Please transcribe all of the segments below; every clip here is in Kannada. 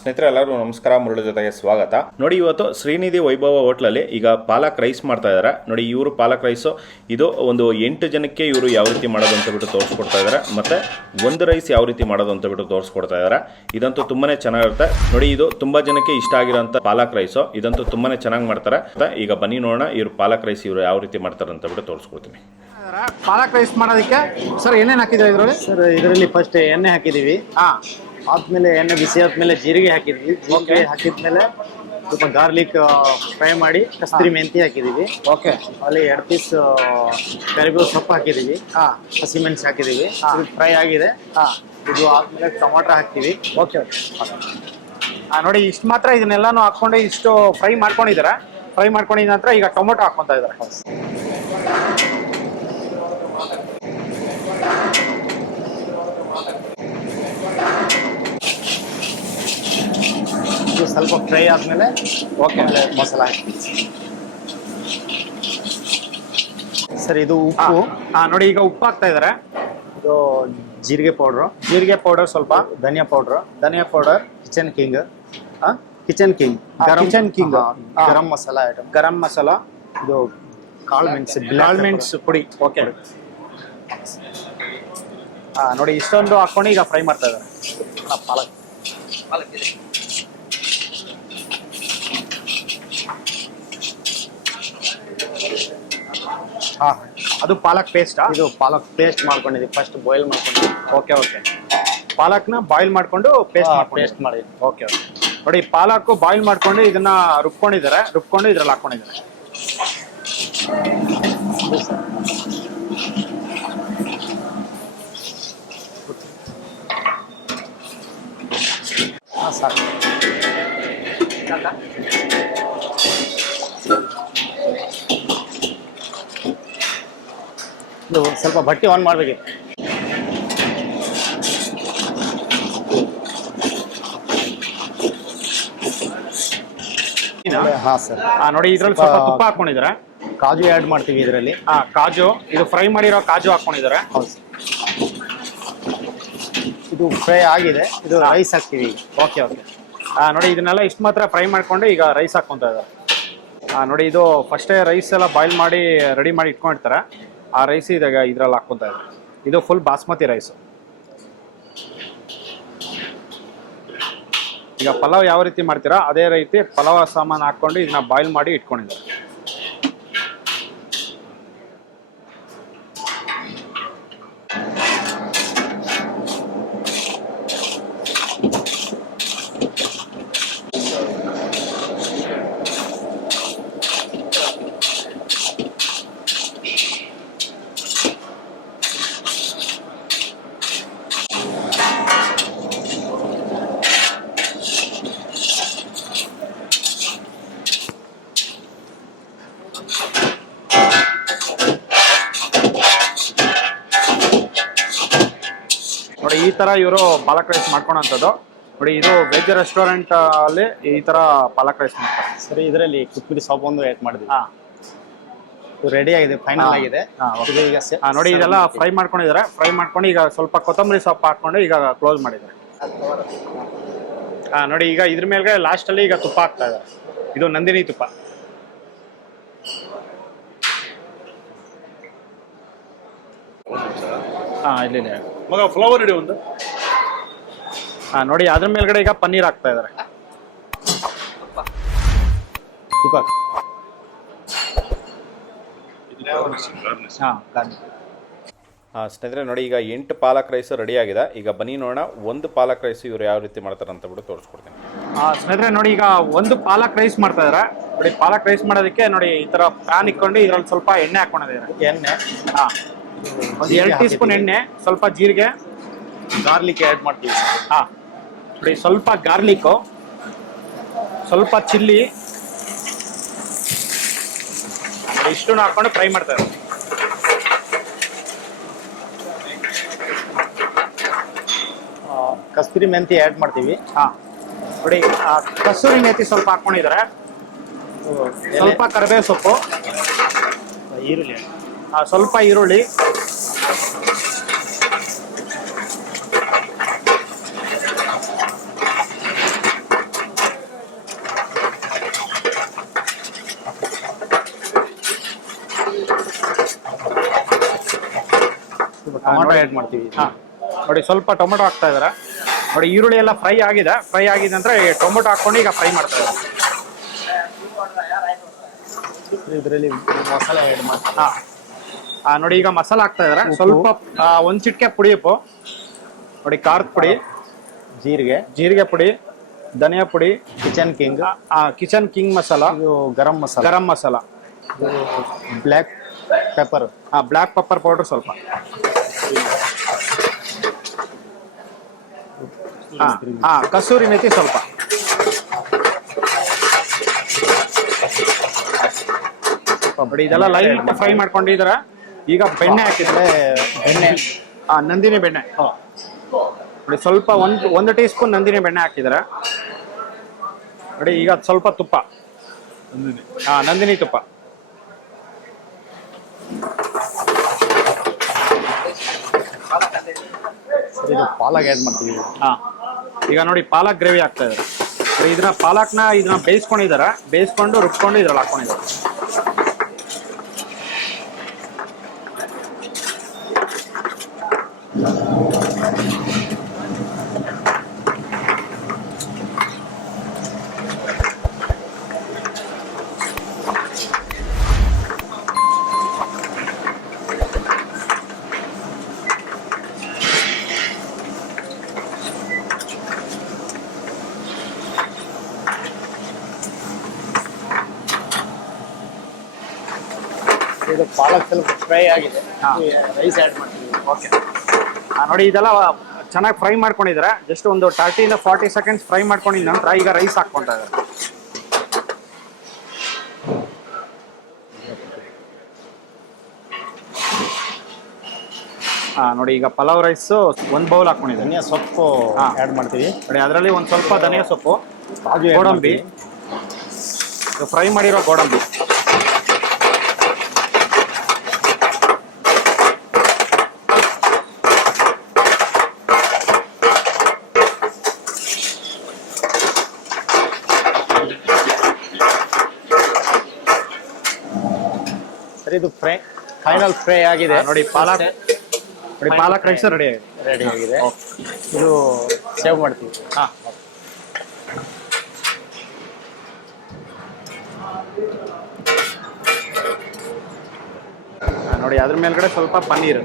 ಸ್ನೇಹಿತರೆ ಎಲ್ಲರೂ ನಮಸ್ಕಾರ. ಮುರಳಿ ಜೊತೆಗೆ ಸ್ವಾಗತ. ನೋಡಿ, ಇವತ್ತು ಶ್ರೀನಿಧಿ ವೈಭವ ಹೋಟ್ಲಲ್ಲಿ ಈಗ ಪಾಲಕ್ ರೈಸ್ ಮಾಡ್ತಾ ಇದ್ದಾರೆ. ನೋಡಿ, ಇವರು ಪಾಲಕ್ ರೈಸು ಇದು ಒಂದು 8 ಜನಕ್ಕೆ ಇವರು ಯಾವ ರೀತಿ ಮಾಡೋದು ಅಂತ ಬಿಟ್ಟು ತೋರಿಸ್ಕೊಡ್ತಾ ಇದ್ದಾರೆ. ಮತ್ತೆ ಒಂದು ರೈಸ್ ಯಾವ ರೀತಿ ಮಾಡೋದು ಅಂತ ಬಿಟ್ಟು ತೋರಿಸ್ಕೊಡ್ತಾ ಇದ್ದಾರೆ. ಇದಂತೂ ತುಂಬಾನೇ ಚೆನ್ನಾಗಿರುತ್ತೆ. ನೋಡಿ, ಇದು ತುಂಬಾ ಜನಕ್ಕೆ ಇಷ್ಟ ಆಗಿರೋಂಥ ಪಾಲಕ್ ರೈಸು. ಇದಂತೂ ತುಂಬಾನೇ ಚೆನ್ನಾಗಿ ಮಾಡ್ತಾರೆ. ಈಗ ಬನ್ನಿ ನೋಡೋಣ ಇವರು ಪಾಲಕ್ ರೈಸ್ ಇವರು ಯಾವ ರೀತಿ ಮಾಡ್ತಾರೆ ಅಂತ ಬಿಟ್ಟು ತೋರಿಸ್ಕೊಡ್ತೀನಿ. ಪಾಲಕ್ ರೈಸ್ ಮಾಡೋದಕ್ಕೆ ಸರ್ ಏನೇನು ಹಾಕಿದ್ರೆ ಇದರಲ್ಲಿ? ಸರ್ ಇದರಲ್ಲಿ ಫಸ್ಟ್ ಎಣ್ಣೆ ಹಾಕಿದೀವಿ. ಆದ್ಮೇಲೆ ಎಣ್ಣೆ ಬಿಸಿ ಆದ್ಮೇಲೆ ಜೀರಿಗೆ ಹಾಕಿದ್ವಿ. ಜೀರಿಗೆ ಹಾಕಿದ್ಮೇಲೆ ಸ್ವಲ್ಪ ಗಾರ್ಲಿಕ್ ಫ್ರೈ ಮಾಡಿ ಕಸ್ತೂರಿ ಮೆಂತಿ ಹಾಕಿದೀವಿ. ಓಕೆ. ಅಲ್ಲಿ 2 ಪೀಸ್ ಕರಿಬೇವು ಸೊಪ್ಪು ಹಾಕಿದೀವಿ. ಹಸಿಮೆಣಸು ಹಾಕಿದೀವಿ. ಫ್ರೈ ಆಗಿದೆ. ಇದು ಆದ್ಮೇಲೆ ಟೊಮಾಟೊ ಹಾಕ್ತೀವಿ. ಓಕೆ. ನೋಡಿ, ಇಷ್ಟು ಮಾತ್ರ ಇದನ್ನೆಲ್ಲಾನು ಹಾಕೊಂಡು ಇಷ್ಟು ಫ್ರೈ ಮಾಡ್ಕೊಂಡಿದ್ದಾರೆ. ಫ್ರೈ ಮಾಡ್ಕೊಂಡಿದ ನಂತರ ಈಗ ಟೊಮೊಟೊ ಹಾಕ್ಕೊಂತ ಇದ್ದಾರೆ. ಸ್ವಲ್ಪ ಫ್ರೈ ಆದ್ಮೇಲೆ ಓಕೆ ಮಸಾಲ ಹಾಕಿ. ಸರ್ ಇದು ಉಪ್ಪು. ನೋಡಿ, ಈಗ ಉಪ್ಪು ಹಾಕ್ತಾ ಇದ್ದಾರೆ. ಇದು ಜೀರಿಗೆ ಪೌಡ್ರು, ಸ್ವಲ್ಪ ಧನಿಯಾ powder, kitchen king, garam masala item, garam masala, ಇದು ಕಾಳು ಮೆಣಸು ಪುಡಿ. ಓಕೆ. ನೋಡಿ, ಇಷ್ಟೊಂದು ಹಾಕೊಂಡು ಈಗ ಫ್ರೈ ಮಾಡ್ತಾ ಇದ್ದಾರೆ. ಪಾಲಕ್ ಅದು ಪಾಲಕ್ ಪೇಸ್ಟಾ? ಇದು ಪಾಲಕ್ ಪೇಸ್ಟ್ ಮಾಡ್ಕೊಂಡಿದ್ದೀವಿ. ಫಸ್ಟ್ ಬಾಯ್ಲ್ ಮಾಡ್ಕೊಂಡಿದ್ದೀವಿ. ಓಕೆ. ಪಾಲಕ್ನ ಬಾಯ್ಲ್ ಮಾಡ್ಕೊಂಡು ಪೇಸ್ಟ್ ಮಾಡಿ. ಓಕೆ. ನೋಡಿ, ಪಾಲಕ್ ಬಾಯ್ಲ್ ಮಾಡ್ಕೊಂಡು ಇದನ್ನ ರುಬ್ಕೊಂಡು ಇದ್ರಲ್ಲಿ ಹಾಕೊಂಡಿದ್ದಾರೆ. ಸಾಕು. ಇದು ಸ್ವಲ್ಪ ಬಟ್ಟೆ ಆನ್ ಮಾಡ್ಬೇಕಿತ್ತು. ಸರ್. ನೋಡಿ, ಇದ್ರಲ್ಲಿ ಸ್ವಲ್ಪ ತುಪ್ಪ ಹಾಕೊಂಡಿದ್ದಾರೆ. ಕಾಜು ಆ್ಯಡ್ ಮಾಡ್ತೀವಿ ಇದರಲ್ಲಿ. ಕಾಜು, ಇದು ಫ್ರೈ ಮಾಡಿರೋ ಕಾಜು ಹಾಕೊಂಡಿದ್ದಾರೆ. ಹೌದು. ಇದು ಫ್ರೈ ಆಗಿದೆ. ಇದು ರೈಸ್ ಹಾಕ್ತೀವಿ. ಓಕೆ. ನೋಡಿ, ಇದನ್ನೆಲ್ಲ ಇಷ್ಟು ಮಾತ್ರ ಫ್ರೈ ಮಾಡ್ಕೊಂಡು ಈಗ ರೈಸ್ ಹಾಕೊಂತ ಇದ್ದಾರೆ. ನೋಡಿ, ಇದು ಫಸ್ಟೇ ರೈಸ್ ಎಲ್ಲ ಬಾಯ್ಲ್ ಮಾಡಿ ರೆಡಿ ಮಾಡಿ ಇಟ್ಕೊಂಡಿರ್ತಾರೆ. ಆ ರೈಸ್ ಇದಾಗ ಇದ್ರಲ್ಲಿ ಹಾಕೊಂತ ಇದ್ದಾರೆ. ಇದು ಫುಲ್ ಬಾಸ್ಮತಿ ರೈಸು. ಈಗ ಪಲಾವ್ ಯಾವ ರೀತಿ ಮಾಡ್ತೀರಾ ಅದೇ ರೀತಿ ಪಲಾವ್ ಸಾಮಾನು ಹಾಕೊಂಡು ಇದನ್ನ ಬಾಯ್ಲ್ ಮಾಡಿ ಇಟ್ಕೊಂಡಿದ್ದಾರೆ. ನೋಡಿ, ಈ ತರ ಇವರು ಪಾಲಕ್ ರೈಸ್ ಮಾಡ್ಕೊಳಂಥದ್ದು. ನೋಡಿ, ಇದು ವೆಜ್ ರೆಸ್ಟೋರೆಂಟ್ ಅಲ್ಲಿ ಈ ತರ ಪಾಲಕ್ ರೈಸ್ ಮಾಡ್ತಾರೆ. ಸರಿ, ಇದರಲ್ಲಿ ಕೊತ್ತಂಬರಿ ಸೊಪ್ಪು ಒಂದು ಆ್ಯಡ್ ಮಾಡಿದ್ವಿ. ರೆಡಿ ಆಗಿದೆ, ಫೈನಲ್ ಆಗಿದೆ. ನೋಡಿ, ಇದೆಲ್ಲ ಫ್ರೈ ಮಾಡ್ಕೊಂಡಿದ್ದಾರೆ. ಫ್ರೈ ಮಾಡ್ಕೊಂಡು ಈಗ ಸ್ವಲ್ಪ ಕೊತ್ತಂಬರಿ ಸೊಪ್ಪು ಹಾಕೊಂಡು ಈಗ ಕ್ಲೋಸ್ ಮಾಡಿದ್ದಾರೆ. ನೋಡಿ, ಈಗ ಇದ್ರ ಮೇಲೆ ಲಾಸ್ಟ್ ಅಲ್ಲಿ ಈಗ ತುಪ್ಪ ಹಾಕ್ತಾ ಇದ್ದಾರೆ. ಇದು ನಂದಿನಿ ತುಪ್ಪ. ಇಲ್ಲಿ ಮಗ ಫ್ಲವರ್ ಇಡಿ ಒಂದು. ನೋಡಿ, ಅದ್ರ ಮೇಲ್ಗಡೆ ಈಗ ಪನ್ನೀರ್ ಹಾಕ್ತಾ ಇದ್ದಾರೆ. ಸ್ನೇಹಿತರೆ ನೋಡಿ, ಈಗ 8 ಪಾಲಕ್ ರೈಸ್ ರೆಡಿ ಆಗಿದೆ. ಈಗ ಬನ್ನಿ ನೋಡೋಣ ಒಂದು ಪಾಲಕ್ ರೈಸ್ ಇವರು ಯಾವ ರೀತಿ ಮಾಡ್ತಾರೆ ಅಂತ ಬಿಟ್ಟು ತೋರಿಸ್ಕೊಡ್ತೀನಿ. ಸ್ನೇಹಿತರೆ ನೋಡಿ, ಈಗ ಒಂದು ಪಾಲಕ್ ರೈಸ್ ಮಾಡ್ತಾ ಇದಾರೆ. ನೋಡಿ, ಪಾಲಕ್ ರೈಸ್ ಮಾಡೋದಕ್ಕೆ ನೋಡಿ ಈ ತರ ಪ್ಯಾನ್ ಇಟ್ಕೊಂಡು ಇದ್ರಲ್ಲಿ ಸ್ವಲ್ಪ ಎಣ್ಣೆ ಹಾಕೊಂಡಿದ್ದಾರೆ. ಎಣ್ಣೆ, ಒಂದು 2 ಟೀ ಸ್ಪೂನ್ ಎಣ್ಣೆ, ಸ್ವಲ್ಪ ಜೀರಿಗೆ, ಗಾರ್ಲಿಕ್ ಆ್ಯಡ್ ಮಾಡ್ತೀವಿ. ನೋಡಿ, ಸ್ವಲ್ಪ ಗಾರ್ಲಿಕ್ಕು, ಸ್ವಲ್ಪ ಚಿಲ್ಲಿ, ಇಷ್ಟನ್ನು ಹಾಕೊಂಡು ಫ್ರೈ ಮಾಡ್ತಾರೆ. ಕಸ್ತೂರಿ ಮೆಂತಿ ಆ್ಯಡ್ ಮಾಡ್ತೀವಿ. ನೋಡಿ, ಕಸೂರಿ ಮೇಥಿ ಸ್ವಲ್ಪ ಹಾಕೊಂಡಿದ್ದಾರೆ. ಸ್ವಲ್ಪ ಕರಿಬೇವು ಸೊಪ್ಪು, ಈರುಳ್ಳಿ, ಸ್ವಲ್ಪ ಈರುಳ್ಳಿ, ಟೊಮಾಟೊ ಆ್ಯಡ್ ಮಾಡ್ತೀವಿ. ಹಾಂ ನೋಡಿ ಸ್ವಲ್ಪ ಟೊಮೊಟೊ ಹಾಕ್ತಾ ಇದ್ದಾರೆ. ನೋಡಿ ಈರುಳ್ಳಿ ಎಲ್ಲ ಫ್ರೈ ಆಗಿದೆ ನಂತರ ಈ ಟೊಮೊಟೊ ಹಾಕ್ಕೊಂಡು ಈಗ ಫ್ರೈ ಮಾಡ್ತಾ ಇದ್ದಾರೆ. ಇದರಲ್ಲಿ ಮಸಾಲೆ ಆ್ಯಡ್ ಮಾಡ್ತೀವಿ. ಹಾಂ ನೋಡಿ ಈಗ ಮಸಾಲ ಹಾಕ್ತಾ ಇದ್ದಾರೆ. ಸ್ವಲ್ಪ ಒಂದು ಚಿಟಿಕೆ ಪುಡಿ ಉಪ್ಪು, ನೋಡಿ ಖಾರದ ಪುಡಿ, ಜೀರಿಗೆ ಪುಡಿ, ಧನಿಯಾ ಪುಡಿ, ಕಿಚನ್ ಕಿಂಗ್ ಮಸಾಲ, ಇದು garam masala, black pepper, black pepper powder ಸ್ವಲ್ಪ, ಕಸೂರಿ ಮೇಥಿ ಸ್ವಲ್ಪ. ನೋಡಿ ಇದೆಲ್ಲ ಲೈಟ್ ಫ್ರೈ ಮಾಡ್ಕೊಂಡಿದ್ದಾರೆ. ಈಗ ಬೆಣ್ಣೆ ಹಾಕಿದ್ರೆ ನಂದಿನಿ ಬೆಣ್ಣೆ ನೋಡಿ ಸ್ವಲ್ಪ ಒಂದು ಟೀ ಸ್ಪೂನ್ ನಂದಿನಿ ಬೆಣ್ಣೆ ಹಾಕಿದ್ದಾರೆ. ನೋಡಿ ಈಗ ಸ್ವಲ್ಪ ತುಪ್ಪ, ನಂದಿನಿ ತುಪ್ಪ. ಇದು ಪಾಲಕ್ ಆ್ಯಡ್ ಮಾಡ್ತೀವಿ. ಈಗ ನೋಡಿ ಪಾಲಕ್ ಗ್ರೇವಿ ಆಗ್ತಾ ಇದೆ. ಇದನ್ನ ಬೇಯಿಸ್ಕೊಂಡಿದ್ದಾರೆ, ಬೇಯಿಸ್ಕೊಂಡು ರುಬ್ಕೊಂಡು ಇದ್ರಲ್ಲಿ ಹಾಕೊಂಡಿದ್ದಾರೆ. ಇದು ಪಾಲಕ್ ಸ್ವಲ್ಪ ಫ್ರೈ ಆಗಿದೆ, ರೈಸ್ ಆ್ಯಡ್ ಮಾಡ್ತೀವಿ. ಓಕೆ ನೋಡಿ ಇದೆಲ್ಲ ಚೆನ್ನಾಗಿ ಫ್ರೈ ಮಾಡ್ಕೊಂಡಿದ್ದಾರೆ. ಜಸ್ಟ್ ಒಂದು 30 ಇಂದ 40 ಸೆಕೆಂಡ್ಸ್ ಫ್ರೈ ಮಾಡ್ಕೊಂಡಿದ ನಂತರ ಈಗ ರೈಸ್ ಹಾಕ್ಕೊಂತ ಇದ್ದಾರೆ. ನೋಡಿ ಈಗ ಪಲಾವ್ ರೈಸ್ ಒಂದು ಬೌಲ್ ಹಾಕೊಂಡಿದ್ದಾರೆ. ಧನಿಯಾ ಸೊಪ್ಪು ಆ್ಯಡ್ ಮಾಡ್ತೀವಿ. ನೋಡಿ ಅದರಲ್ಲಿ ಒಂದು ಸ್ವಲ್ಪ ಧನಿಯಾ ಸೊಪ್ಪು, ಗೋಡಂಬಿ, ಫ್ರೈ ಮಾಡಿರೋ ಗೋಡಂಬಿ, ಇದು ಫೈನಲ್ ಫ್ರೈ ಆಗಿದೆ. ನೋಡಿ ಪಾಲಕ್ ರೈಸ್ ರೆಡಿ ಆಗಿದೆ. ಇದು ಸೇವ್ ಮಾಡ್ತೀವಿ. ನೋಡಿ ಅದ್ರ ಮೇಲ್ಗಡೆ ಸ್ವಲ್ಪ ಪನ್ನೀರ್.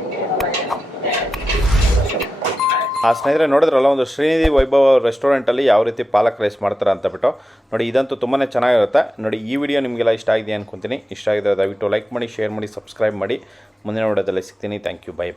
ಸ್ನೇಹಿತರೆ ನೋಡಿದ್ರಲ್ಲ, ಒಂದು ಶ್ರೀನಿಧಿ ವೈಭವ ರೆಸ್ಟೋರೆಂಟಲ್ಲಿ ಯಾವ ರೀತಿ ಪಾಲಕ್ ರೈಸ್ ಮಾಡ್ತಾರೆ ಅಂತ ಬಿಟ್ಟು ನೋಡಿ. ಇದಂತೂ ತುಂಬಾ ಚೆನ್ನಾಗಿರುತ್ತೆ. ನೋಡಿ ಈ ವಿಡಿಯೋ ನಿಮಗೆಲ್ಲ ಇಷ್ಟ ಆಗಿದೆ ಅನ್ಕೊತೀನಿ. ಇಷ್ಟ ಆಗಿದ್ರೆ ದಯವಿಟ್ಟು ಲೈಕ್ ಮಾಡಿ, ಶೇರ್ ಮಾಡಿ, ಸಬ್ಸ್ಕ್ರೈಬ್ ಮಾಡಿ. ಮುಂದಿನ ವಿಡಿಯೋದಲ್ಲಿ ಸಿಗ್ತೀನಿ. Thank you. ಬೈ.